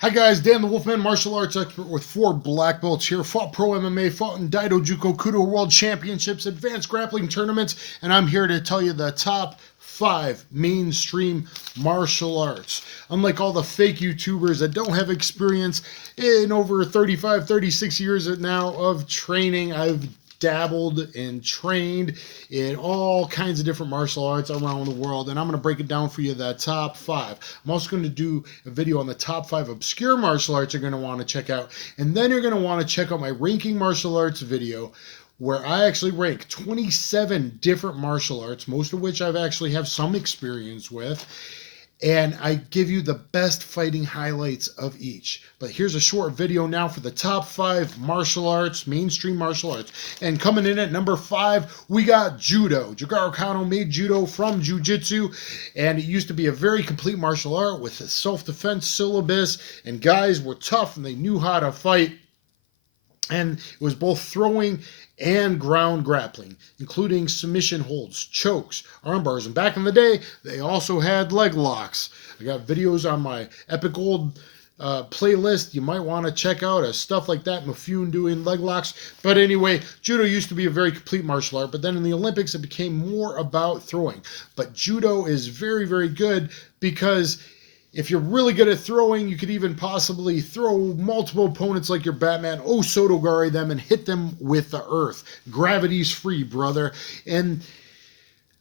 Hi guys, Dan the Wolfman, martial arts expert with 4 black belts here. Fought Pro MMA, fought in Daido Juko Kudo World Championships, advanced grappling tournaments, and I'm here to tell you the top 5 mainstream martial arts. Unlike all the fake YouTubers that don't have experience in over 35, 36 years now of training, I've dabbled and trained in all kinds of different martial arts around the world, and I'm going to break it down for you, the top 5. I'm also going to do a video on the top 5 obscure martial arts you're going to want to check out, and then you're going to want to check out my ranking martial arts video where I actually rank 27 different martial arts, most of which I've actually have some experience with, and I give you the best fighting highlights of each. But here's a short video now for the top 5 martial arts, mainstream martial arts. And coming in at number 5, we got Judo. Jigoro Kano made Judo from Jiu Jitsu, and it used to be a very complete martial art with a self-defense syllabus, and guys were tough and they knew how to fight. And it was both throwing and ground grappling, including submission holds, chokes, arm bars. And back in the day, they also had leg locks. I got videos on my Epic Old playlist you might want to check out, stuff like that, Mifune doing leg locks. But anyway, Judo used to be a very complete martial art, but then in the Olympics, it became more about throwing. But Judo is very, very good because if you're really good at throwing, you could even possibly throw multiple opponents like your Batman, Osotogari them, and hit them with the earth. Gravity's free, brother. And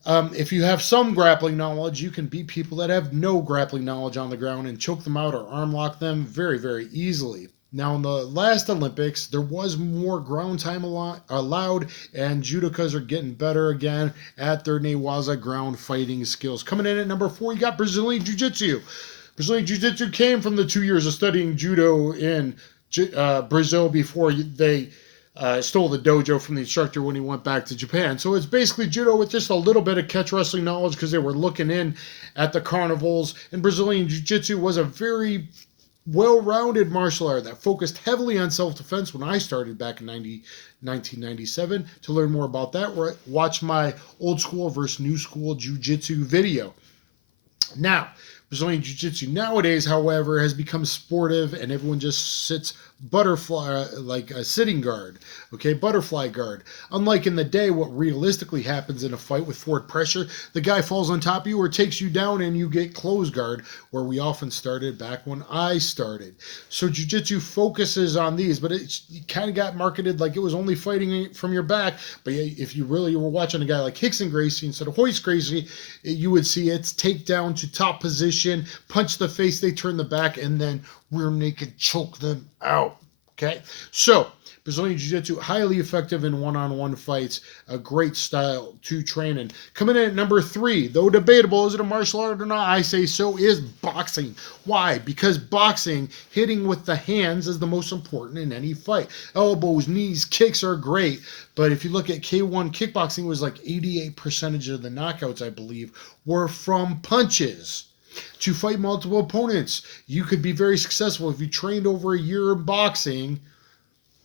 if you have some grappling knowledge, you can beat people that have no grappling knowledge on the ground and choke them out or arm lock them very, very easily. Now, in the last Olympics, there was more ground time allowed, and judokas are getting better again at their newaza ground fighting skills. Coming in at number 4, you got Brazilian Jiu-Jitsu. Brazilian Jiu-Jitsu came from the 2 years of studying judo in Brazil before they stole the dojo from the instructor when he went back to Japan. So it's basically judo with just a little bit of catch wrestling knowledge because they were looking in at the carnivals. And Brazilian Jiu-Jitsu was a very well-rounded martial art that focused heavily on self-defense when I started back in 1997. To learn more about that, watch my old school versus new school Jiu-Jitsu video. Now, Brazilian Jiu-Jitsu nowadays, however, has become sportive, and everyone just sits butterfly, like a sitting guard, okay, butterfly guard. Unlike in the day, what realistically happens in a fight with forward pressure, the guy falls on top of you or takes you down and you get close guard, where we often started back when I started. So Jiu-Jitsu focuses on these, but it kind of got marketed like it was only fighting from your back. But if you really were watching a guy like Rickson Gracie instead of Royce Gracie, you would see it's takedown to top position, punch the face, they turn the back, and then rear naked choke them out. Okay, so Brazilian Jiu-Jitsu, highly effective in one-on-one fights, a great style to train in. Coming in at number 3, though debatable, is it a martial art or not? I say so, is boxing. Why? Because boxing, hitting with the hands is the most important in any fight. Elbows, knees, kicks are great, but if you look at K1 kickboxing, it was like 88% of the knockouts, I believe, were from punches. To fight multiple opponents, you could be very successful if you trained over a year in boxing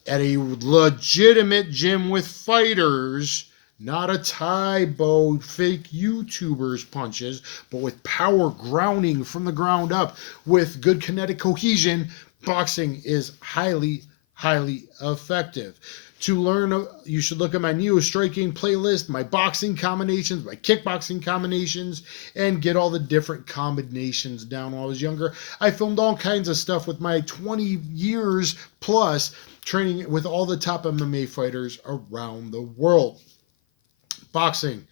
at a legitimate gym with fighters, not a Taibo fake YouTubers punches, but with power grounding from the ground up with good kinetic cohesion. Boxing is highly, highly effective. To learn, you should look at my neo striking playlist, my boxing combinations, my kickboxing combinations, and get all the different combinations down when I was younger. I filmed all kinds of stuff with my 20 years plus training with all the top MMA fighters around the world. Boxing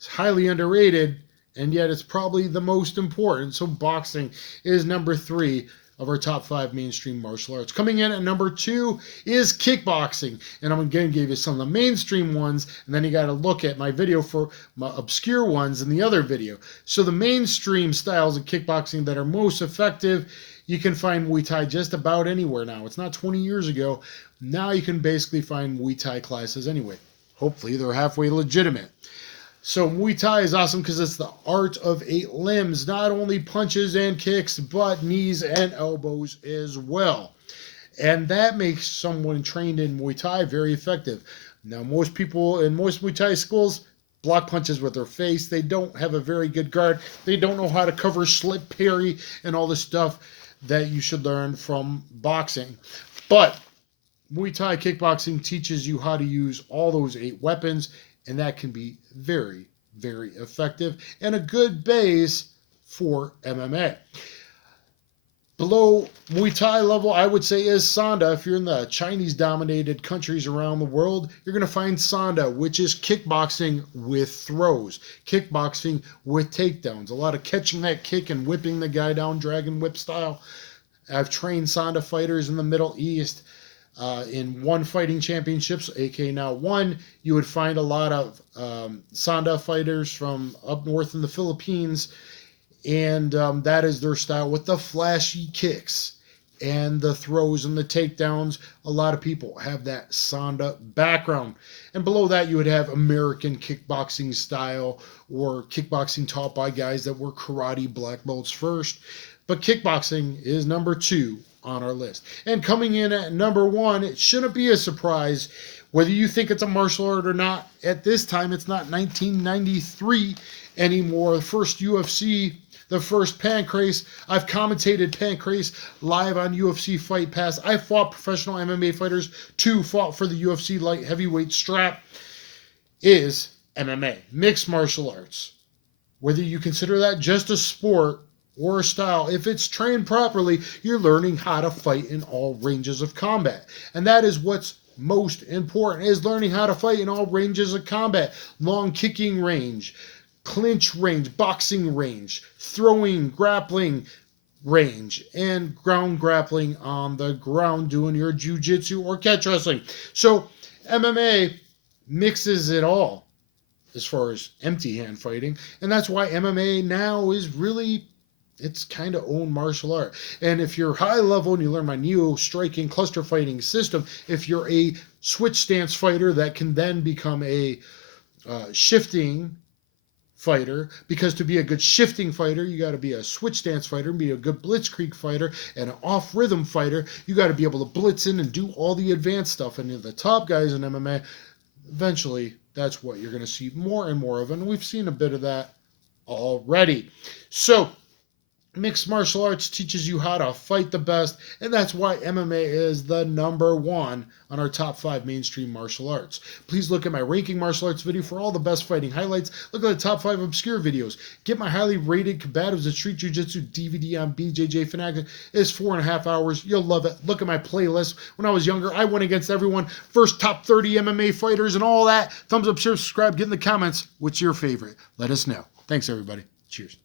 is highly underrated, and yet it's probably the most important. So boxing is number 3 of our top 5 mainstream martial arts. Coming in at number 2 is kickboxing, and I'm going to give you some of the mainstream ones, and then you got to look at my video for my obscure ones in the other video. So the mainstream styles of kickboxing that are most effective, you can find Muay Thai just about anywhere now. It's not 20 years ago. Now you can basically find Muay Thai classes anyway. Hopefully they're halfway legitimate. So Muay Thai is awesome because it's the art of 8 limbs, not only punches and kicks, but knees and elbows as well. And that makes someone trained in Muay Thai very effective. Now, most people in most Muay Thai schools block punches with their face. They don't have a very good guard. They don't know how to cover, slip, parry, and all this stuff. that you should learn from boxing. But Muay Thai kickboxing teaches you how to use all those 8 weapons, and that can be very, very effective and a good base for MMA. Below Muay Thai level, I would say, is Sanda. If you're in the Chinese-dominated countries around the world, you're going to find Sanda, which is kickboxing with throws, kickboxing with takedowns, a lot of catching that kick and whipping the guy down, dragon whip style. I've trained Sanda fighters in the Middle East in One Fighting Championships, aka now One. You would find a lot of Sanda fighters from up north in the Philippines, and that is their style, with the flashy kicks and the throws and the takedowns. A lot of people have that Sanda background. And below that, you would have American kickboxing style, or kickboxing taught by guys that were karate black belts first. But kickboxing is number 2 on our list. And coming in at number 1, it shouldn't be a surprise whether you think it's a martial art or not. At this time, it's not 1993 anymore. The first UFC, the first Pancrase. I've commentated Pancrase live on UFC Fight Pass. I fought professional MMA fighters. 2 fought for the UFC light heavyweight strap. Is MMA, mixed martial arts. Whether you consider that just a sport or a style, if it's trained properly, you're learning how to fight in all ranges of combat. And that is what's most important, is learning how to fight in all ranges of combat. Long kicking range, clinch range, boxing range, throwing, grappling range, and ground grappling on the ground, doing your Jiu Jitsu or catch wrestling. So MMA mixes it all as far as empty hand fighting, and that's why MMA now is really, it's kind of own martial art. And if you're high level and you learn my neo striking cluster fighting system, if you're a switch stance fighter that can then become a shifting fighter, because to be a good shifting fighter, you got to be a switch stance fighter, and be a good blitzkrieg fighter and an off rhythm fighter. You got to be able to blitz in and do all the advanced stuff. And the top guys in MMA, eventually, that's what you're going to see more and more of. And we've seen a bit of that already. So mixed martial arts teaches you how to fight the best, and that's why MMA is the number 1 on our top 5 mainstream martial arts. Please look at my ranking martial arts video for all the best fighting highlights. Look at the top 5 obscure videos. Get my highly rated Combatives of Street Jiu Jitsu DVD on BJJ Fanatic. It's 4.5 hours. You'll love it. Look at my playlist. When I was younger, I went against everyone. First top 30 MMA fighters and all that. Thumbs up, share, subscribe, get in the comments. What's your favorite? Let us know. Thanks, everybody. Cheers.